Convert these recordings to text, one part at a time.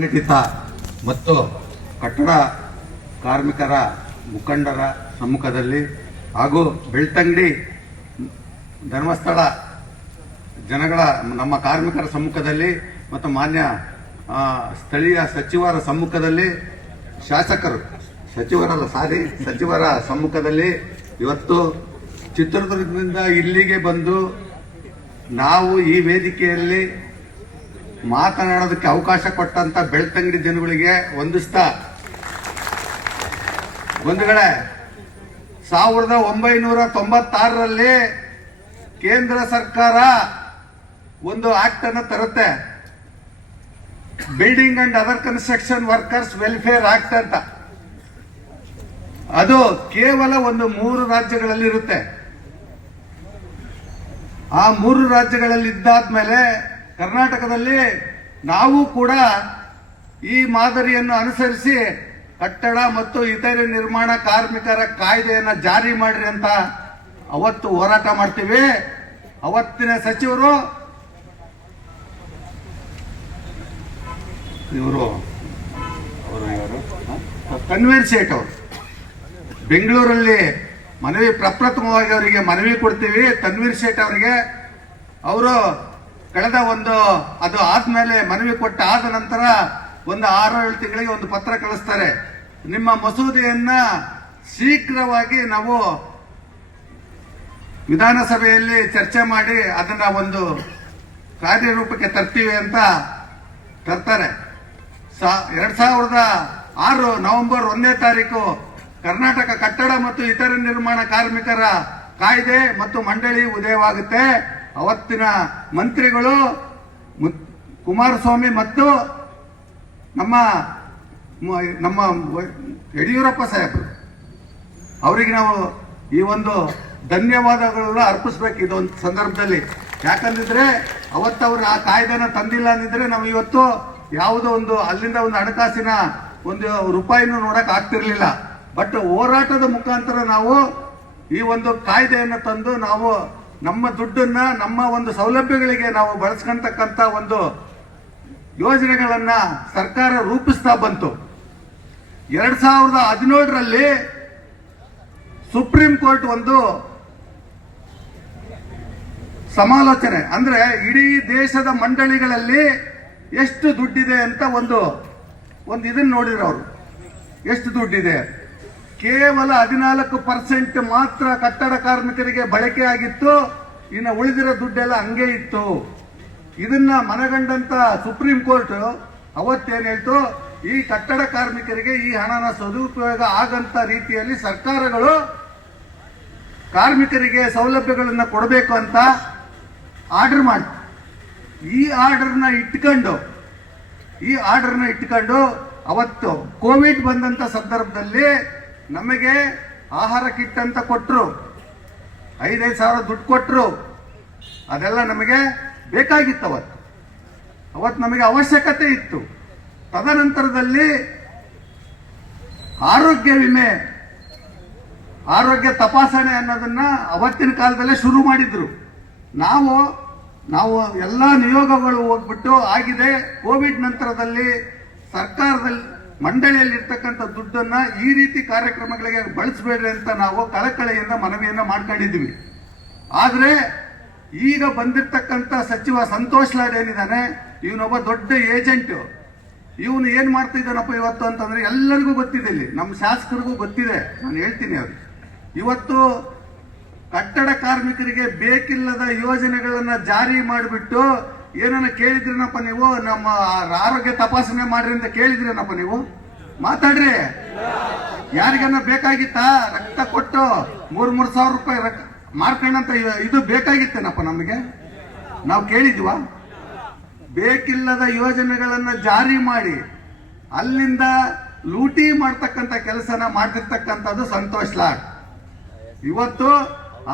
ಸಂಘಟಿತ ಮತ್ತು ಕಟ್ಟಡ ಕಾರ್ಮಿಕರ ಮುಖಂಡರ ಸಮ್ಮುಖದಲ್ಲಿ ಹಾಗೂ ಬೆಳ್ತಂಗಡಿ ಧರ್ಮಸ್ಥಳ ಜನಗಳ ನಮ್ಮ ಕಾರ್ಮಿಕರ ಸಮ್ಮುಖದಲ್ಲಿ ಮತ್ತು ಮಾನ್ಯ ಸ್ಥಳೀಯ ಸಚಿವರ ಸಮ್ಮುಖದಲ್ಲಿ ಸಚಿವರ ಸಮ್ಮುಖದಲ್ಲಿ ಇವತ್ತು ಚಿತ್ರದುರ್ಗದಿಂದ ಇಲ್ಲಿಗೆ ಬಂದು ನಾವು ಈ ವೇದಿಕೆಯಲ್ಲಿ ಮಾತನಾಡೋದಕ್ಕೆ ಅವಕಾಶ ಕೊಟ್ಟಂತ ಬೆಳ್ತಂಗಡಿ ಜನಗಳಿಗೆ ವಂದಿಸ್ತಾ, ಬಂಧುಗಳೇ, 1996ರಲ್ಲಿ ಕೇಂದ್ರ ಸರ್ಕಾರ ಒಂದು ಆಕ್ಟ್ ಅನ್ನು ತರುತ್ತೆ, building and other construction workers welfare act ಅಂತ. ಅದು ಕೇವಲ 3 ರಾಜ್ಯಗಳಲ್ಲಿ ಇರುತ್ತೆ. ಆ 3 ರಾಜ್ಯಗಳಲ್ಲಿ ಇದ್ದಾದ್ಮೇಲೆ ಕರ್ನಾಟಕದಲ್ಲಿ ನಾವು ಕೂಡ ಈ ಮಾದರಿಯನ್ನು ಅನುಸರಿಸಿ ಕಟ್ಟಡ ಮತ್ತು ಇತರೆ ನಿರ್ಮಾಣ ಕಾರ್ಮಿಕರ ಕಾಯ್ದೆಯನ್ನು ಜಾರಿ ಮಾಡ್ರಿ ಅಂತ ಅವತ್ತು ಹೋರಾಟ ಮಾಡ್ತೀವಿ. ಅವತ್ತಿನ ಸಚಿವರು ಇವರು ತನ್ವೀರ್ ಸೇಠ್ ಅವರು ಬೆಂಗಳೂರಲ್ಲಿ ಪ್ರಪ್ರಥಮವಾಗಿ ಅವರಿಗೆ ಮನವಿ ಕೊಡ್ತೀವಿ. ತನ್ವೀರ್ ಸೇಠ್ ಅವರಿಗೆ ಅವರು ಕಳೆದ ಅದು ಆದ್ಮೇಲೆ ಮನವಿ ಕೊಟ್ಟ ಆದ ನಂತರ 6-7 ತಿಂಗಳಿಗೆ ಒಂದು ಪತ್ರ ಕಳಿಸ್ತಾರೆ. ನಿಮ್ಮ ಮಸೂದೆಯನ್ನ ಶೀಘ್ರವಾಗಿ ನಾವು ವಿಧಾನಸಭೆಯಲ್ಲಿ ಚರ್ಚೆ ಮಾಡಿ ಅದನ್ನ ಒಂದು ಕಾರ್ಯರೂಪಕ್ಕೆ ತರ್ತೀವಿ ಅಂತ ತರ್ತಾರೆ. 2006 ನವೆಂಬರ್ 1ನೇ ತಾರೀಕು ಕರ್ನಾಟಕ ಕಟ್ಟಡ ಮತ್ತು ಇತರ ನಿರ್ಮಾಣ ಕಾರ್ಮಿಕರ ಕಾಯ್ದೆ ಮತ್ತು ಮಂಡಳಿ ಉದಯವಾಗುತ್ತೆ. ಅವತ್ತಿನ ಮಂತ್ರಿಗಳು ಕುಮಾರಸ್ವಾಮಿ ಮತ್ತು ನಮ್ಮ ಯಡಿಯೂರಪ್ಪ ಸಾಹೇಬರು, ಅವರಿಗೆ ನಾವು ಈ ಒಂದು ಧನ್ಯವಾದಗಳನ್ನ ಅರ್ಪಿಸ್ಬೇಕು ಇದೊಂದು ಸಂದರ್ಭದಲ್ಲಿ. ಯಾಕಂದಿದ್ರೆ ಅವತ್ತವರು ಆ ಕಾಯ್ದೆನ ತಂದಿಲ್ಲ ಅಂದಿದ್ರೆ ನಾವು ಇವತ್ತು ಯಾವುದೋ ಅಲ್ಲಿಂದ ಒಂದು ಹಣಕಾಸಿನ ರೂಪಾಯಿನೂ ನೋಡಕ್ ಆಗ್ತಿರ್ಲಿಲ್ಲ. ಬಟ್ ಹೋರಾಟದ ಮುಖಾಂತರ ನಾವು ಈ ಒಂದು ಕಾಯ್ದೆಯನ್ನು ತಂದು ನಾವು ನಮ್ಮ ದುಡ್ಡನ್ನ ನಮ್ಮ ಸೌಲಭ್ಯಗಳಿಗೆ ನಾವು ಬಳಸ್ಕೊಂತಕ್ಕಂತ ಯೋಜನೆಗಳನ್ನ ಸರ್ಕಾರ ರೂಪಿಸ್ತಾ ಬಂತು. 2017ರಲ್ಲಿ ಸುಪ್ರೀಂ ಕೋರ್ಟ್ ಸಮಾಲೋಚನೆ, ಅಂದ್ರೆ ಇಡೀ ದೇಶದ ಮಂಡಳಿಗಳಲ್ಲಿ ಎಷ್ಟು ದುಡ್ಡಿದೆ ಅಂತ ಇದನ್ನ ನೋಡಿದ್ರು ಅವರು. ಎಷ್ಟು ದುಡ್ಡಿದೆ? ಕೇವಲ 14% ಮಾತ್ರ ಕಟ್ಟಡ ಕಾರ್ಮಿಕರಿಗೆ ಬಳಕೆ ಆಗಿತ್ತು. ಇನ್ನು ಉಳಿದಿರೋ ದುಡ್ಡೆಲ್ಲ ಹಂಗೆ ಇತ್ತು. ಇದನ್ನ ಮನಗಂಡಂತ ಸುಪ್ರೀಂ ಕೋರ್ಟ್ ಅವತ್ತೇನ್ ಹೇಳ್ತು, ಈ ಕಟ್ಟಡ ಕಾರ್ಮಿಕರಿಗೆ ಈ ಹಣನ ಸದುಪಯೋಗ ಆಗಂತ ರೀತಿಯಲ್ಲಿ ಸರ್ಕಾರಗಳು ಕಾರ್ಮಿಕರಿಗೆ ಸೌಲಭ್ಯಗಳನ್ನ ಕೊಡಬೇಕು ಅಂತ ಆರ್ಡರ್ ಮಾಡಿ, ಈ ಆರ್ಡರ್ನ ಇಟ್ಕೊಂಡು ಅವತ್ತು ಕೋವಿಡ್ ಬಂದಂತ ಸಂದರ್ಭದಲ್ಲಿ ನಮಗೆ ಆಹಾರ ಕಿಟ್ ಅಂತ ಕೊಟ್ಟರು, 5,000 ಸಾವಿರ ದುಡ್ಡು ಕೊಟ್ಟರು. ಅದೆಲ್ಲ ನಮಗೆ ಬೇಕಾಗಿತ್ತು. ಅವತ್ತು ನಮಗೆ ಅವಶ್ಯಕತೆ ಇತ್ತು. ತದನಂತರದಲ್ಲಿ ಆರೋಗ್ಯ ವಿಮೆ, ಆರೋಗ್ಯ ತಪಾಸಣೆ ಅನ್ನೋದನ್ನ ಅವತ್ತಿನ ಕಾಲದಲ್ಲೇ ಶುರು ಮಾಡಿದ್ರು. ನಾವು ಎಲ್ಲ ನಿಯೋಗಗಳು ಹೋಗ್ಬಿಟ್ಟು ಆಗಿದೆ. ಕೋವಿಡ್ ನಂತರದಲ್ಲಿ ಸರ್ಕಾರದಲ್ಲಿ ಮಂಡಳಿಯಲ್ಲಿ ಇರ್ತಕ್ಕಂಥ ದುಡ್ಡನ್ನ ಈ ರೀತಿ ಕಾರ್ಯಕ್ರಮಗಳಿಗೆ ಬಳಸಬೇಡ್ರಿ ಅಂತ ನಾವು ಕಳಕಳಿಯಿಂದ ಮನವಿಯನ್ನ ಮಾಡ್ಕೊಂಡಿದ್ವಿ. ಆದ್ರೆ ಈಗ ಬಂದಿರ್ತಕ್ಕಂಥ ಸಚಿವ ಸಂತೋಷ್ ಲಾಡ್ ಏನಿದ್ದಾನೆ, ಇವನೊಬ್ಬ ದೊಡ್ಡ ಏಜೆಂಟ್. ಇವನು ಏನ್ ಮಾಡ್ತಾ ಇದ್ದಾನಪ್ಪ ಇವತ್ತು ಅಂತಂದ್ರೆ ಎಲ್ಲರಿಗೂ ಗೊತ್ತಿದೆ, ಇಲ್ಲಿ ನಮ್ಮ ಶಾಸಕರಿಗೂ ಗೊತ್ತಿದೆ. ನಾನು ಹೇಳ್ತೀನಿ ಅವ್ರಿಗೆ, ಇವತ್ತು ಕಟ್ಟಡ ಕಾರ್ಮಿಕರಿಗೆ ಬೇಕಿಲ್ಲದ ಯೋಜನೆಗಳನ್ನ ಜಾರಿ ಮಾಡಿಬಿಟ್ಟು ಏನನ್ನ ಕೇಳಿದ್ರೇನಪ್ಪ ನೀವು, ನಮ್ಮ ಆರೋಗ್ಯ ತಪಾಸಣೆ ಮಾಡ್ರಿ ಅಂತ ಕೇಳಿದ್ರೇನಪ್ಪ ನೀವು? ಮಾತಾಡ್ರಿ. ಯಾರಿಗನ್ನ ಬೇಕಾಗಿತ್ತಾ? ರಕ್ತ ಕೊಟ್ಟು 3,000 ರೂಪಾಯಿ ಮಾರ್ಕೊಂಡಂತ ಇದು ಬೇಕಾಗಿತ್ತೇನಪ್ಪ ನಮಗೆ? ನಾವು ಕೇಳಿದ್ವ? ಬೇಕಿಲ್ಲದ ಯೋಜನೆಗಳನ್ನ ಜಾರಿ ಮಾಡಿ ಅಲ್ಲಿಂದ ಲೂಟಿ ಮಾಡ್ತಕ್ಕಂಥ ಕೆಲಸನ ಮಾಡ್ತಿರ್ತಕ್ಕಂಥದ್ದು ಸಂತೋಷ್ ಲಾಡ್. ಇವತ್ತು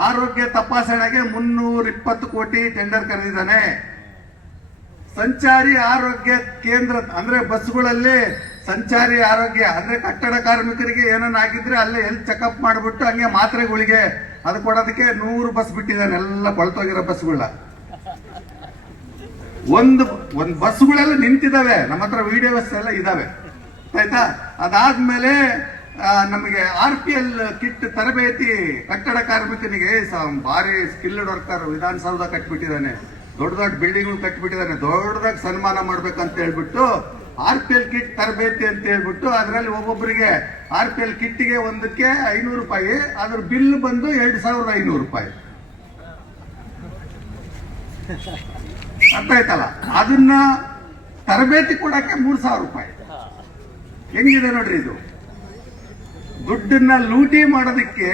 ಆರೋಗ್ಯ ತಪಾಸಣೆಗೆ 320 ಕೋಟಿ ಟೆಂಡರ್ ಕರೆದಿದ್ದಾನೆ. ಸಂಚಾರಿ ಆರೋಗ್ಯ ಕೇಂದ್ರ ಅಂದ್ರೆ ಬಸ್ಗಳಲ್ಲಿ ಸಂಚಾರಿ ಆರೋಗ್ಯ ಅಂದ್ರೆ ಕಟ್ಟಡ ಕಾರ್ಮಿಕರಿಗೆ ಏನನ್ನ ಆಗಿದ್ರೆ ಅಲ್ಲೇ ಹೆಲ್ತ್ ಚೆಕಪ್ ಮಾಡಿಬಿಟ್ಟು ಹಂಗೆ ಮಾತ್ರೆಗಳಿಗೆ ಅದು ಕೊಡೋದಕ್ಕೆ 100 ಬಸ್ ಬಿಟ್ಟಿದ್ದಾನೆ, ಎಲ್ಲ ಕೊಳ್ತೋಗಿರೋ ಬಸ್ಗಳ. ಒಂದು ಬಸ್ಗಳೆಲ್ಲ ನಿಂತಿದ್ದಾವೆ, ನಮ್ಮ ಹತ್ರ ವಿಡಿಯೋಸ್ ಎಲ್ಲ ಇದಾವೆ ಆಯ್ತಾ. ಅದಾದ್ಮೇಲೆ ನಮಗೆ RPL ಕಿಟ್ ತರಬೇತಿ ಕಟ್ಟಡ ಕಾರ್ಮಿಕನಿಗೆ ಭಾರಿ ಸ್ಕಿಲ್ಡ್ ವರ್ಕರ್ ವಿಧಾನಸೌಧ ಕಟ್ಬಿಟ್ಟಿದ್ದಾನೆ, ದೊಡ್ಡ ದೊಡ್ಡ ಬಿಲ್ಡಿಂಗ್ ಕಟ್ಬಿಟ್ಟಿದ್ದಾನೆ, ದೊಡ್ಡದಾಗಿ ಸನ್ಮಾನ ಮಾಡ್ಬೇಕಂತ ಹೇಳ್ಬಿಟ್ಟು RPL ಕಿಟ್ ತರಬೇತಿ ಅಂತ ಹೇಳ್ಬಿಟ್ಟು ಅದರಲ್ಲಿ ಒಬ್ಬೊಬ್ಬರಿಗೆ RPL ಕಿಟ್ಗೆ ಒಂದಕ್ಕೆ 500 ರೂಪಾಯಿ, ಅದ್ರ ಬಿಲ್ ಬಂದು 2500 ರೂಪಾಯಿ. ಅರ್ಥ ಆಯ್ತಲ್ಲ. ಅದನ್ನ ತರಬೇತಿ ಕೊಡಕ್ಕೆ 3000 ರೂಪಾಯಿ. ಹೆಂಗಿದೆ ನೋಡ್ರಿ ಇದು. ದುಡ್ಡನ್ನ ಲೂಟಿ ಮಾಡೋದಕ್ಕೆ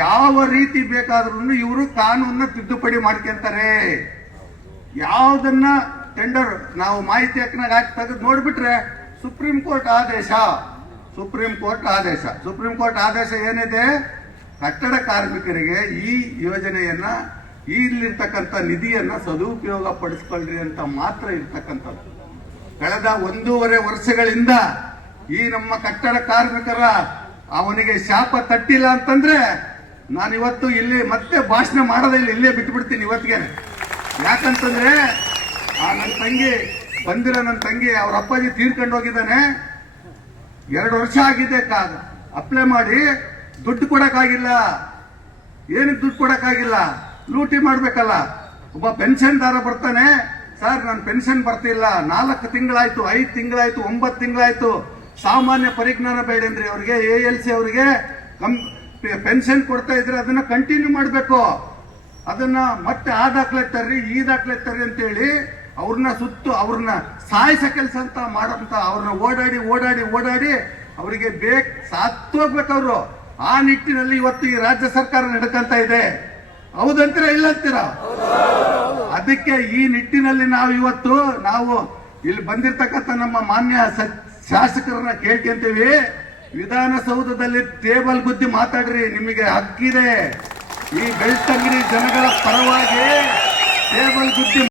ಯಾವ ರೀತಿ ಬೇಕಾದ್ರೂ ಇವರು ಕಾನೂನನ್ನ ತಿದ್ದುಪಡಿ ಮಾಡ್ಕೊಂತಾರೆ. ಯಾವುದನ್ನ ಟೆಂಡರ್ ನಾವು ಮಾಹಿತಿ ಹಕ್ಕಿನಾಗ ಹಾಕಿ ತೆಗೆದು ನೋಡ್ಬಿಟ್ರೆ ಸುಪ್ರೀಂ ಕೋರ್ಟ್ ಆದೇಶ ಏನಿದೆ, ಕಟ್ಟಡ ಕಾರ್ಮಿಕರಿಗೆ ಈ ಯೋಜನೆಯನ್ನ ಇಲ್ಲಿರ್ತಕ್ಕಂಥ ನಿಧಿಯನ್ನ ಸದುಪಯೋಗ ಪಡಿಸ್ಕೊಳ್ರಿ ಅಂತ ಮಾತ್ರ ಇರ್ತಕ್ಕಂಥದ್ದು. ಕಳೆದ 1.5 ವರ್ಷಗಳಿಂದ ಈ ನಮ್ಮ ಕಟ್ಟಡ ಕಾರ್ಮಿಕರ ಅವನಿಗೆ ಶಾಪ ತಟ್ಟಿಲ್ಲ ಅಂತಂದ್ರೆ ನಾನು ಇವತ್ತು ಇಲ್ಲಿ ಮತ್ತೆ ಭಾಷಣ ಮಾಡೋದಿಲ್ಲ, ಇಲ್ಲೇ ಬಿಟ್ಬಿಡ್ತೀನಿ ಇವತ್ತಿಗೆ. ಯಾಕಂತಂದ್ರೆ ನನ್ನ ತಂಗಿ ನನ್ನ ತಂಗಿ ಅವ್ರ ಅಪ್ಪಾಜಿ ತೀರ್ಕೊಂಡು ಹೋಗಿದ್ದಾನೆ. 2 ವರ್ಷ ಆಗಿದೆ ಅಪ್ಲೈ ಮಾಡಿ ದುಡ್ಡು ಕೊಡಕ್ಕಾಗಿಲ್ಲ. ಏನಕ್ಕೆ ದುಡ್ಡು ಕೊಡಕ್ಕಾಗಿಲ್ಲ? ಲೂಟಿ ಮಾಡ್ಬೇಕಲ್ಲ. ಒಬ್ಬ ಪೆನ್ಷನ್ದಾರ ಬರ್ತಾನೆ, ಸರ್ ನನ್ನ ಪೆನ್ಷನ್ ಬರ್ತಿಲ್ಲ, 4 ತಿಂಗಳಾಯ್ತು, 5 ತಿಂಗಳಾಯ್ತು, 9 ತಿಂಗಳಾಯ್ತು. ಸಾಮಾನ್ಯ ಪರಿಜ್ಞಾನ ಬೇಡೇನ್ರಿ ಅವ್ರಿಗೆ? ALC ಅವರಿಗೆ ಪೆನ್ಷನ್ ಕೊಡ್ತಾ ಇದ್ರೆ ಅದನ್ನ ಕಂಟಿನ್ಯೂ ಮಾಡಬೇಕು. ಅದನ್ನ ಮತ್ತೆ ಆ ದಾಖಲೆ ತರ್ರಿ, ಈ ದಾಖಲೆ ತರ್ರಿ ಅಂತೇಳಿ ಅವ್ರನ್ನ ಸಾಯಿಸ ಕೆಲಸ ಅಂತ ಮಾಡಂತ ಅವ್ರನ್ನ ಓಡಾಡಿ ಅವರಿಗೆ ಸಾತ್ತೋಗ್ಬೇಕು ಅವರು. ಆ ನಿಟ್ಟಿನಲ್ಲಿ ಇವತ್ತು ಈ ರಾಜ್ಯ ಸರ್ಕಾರ ನಡ್ಕಂತ ಇದೆ. ಹೌದಂತೀರಾ ಇಲ್ಲ ಅಂತೀರಾ? ಅದಕ್ಕೆ ಈ ನಿಟ್ಟಿನಲ್ಲಿ ನಾವು ಇಲ್ಲಿ ಬಂದಿರತಕ್ಕಂಥ ನಮ್ಮ ಮಾನ್ಯ ಶಾಸಕರನ್ನ ಕೇಳ್ಕೊಂತೀವಿ, ವಿಧಾನಸೌಧದಲ್ಲಿ ಟೇಬಲ್ ಗುದ್ದಿ ಮಾತಾಡ್ರಿ, ನಿಮಗೆ ಹಕ್ಕಿದೆ. ಈ ಬೆಳ್ತಂಗಡಿ ಜನಗಳ ಪರವಾಗಿ ಟೇಬಲ್ ಗುದ್ದಿ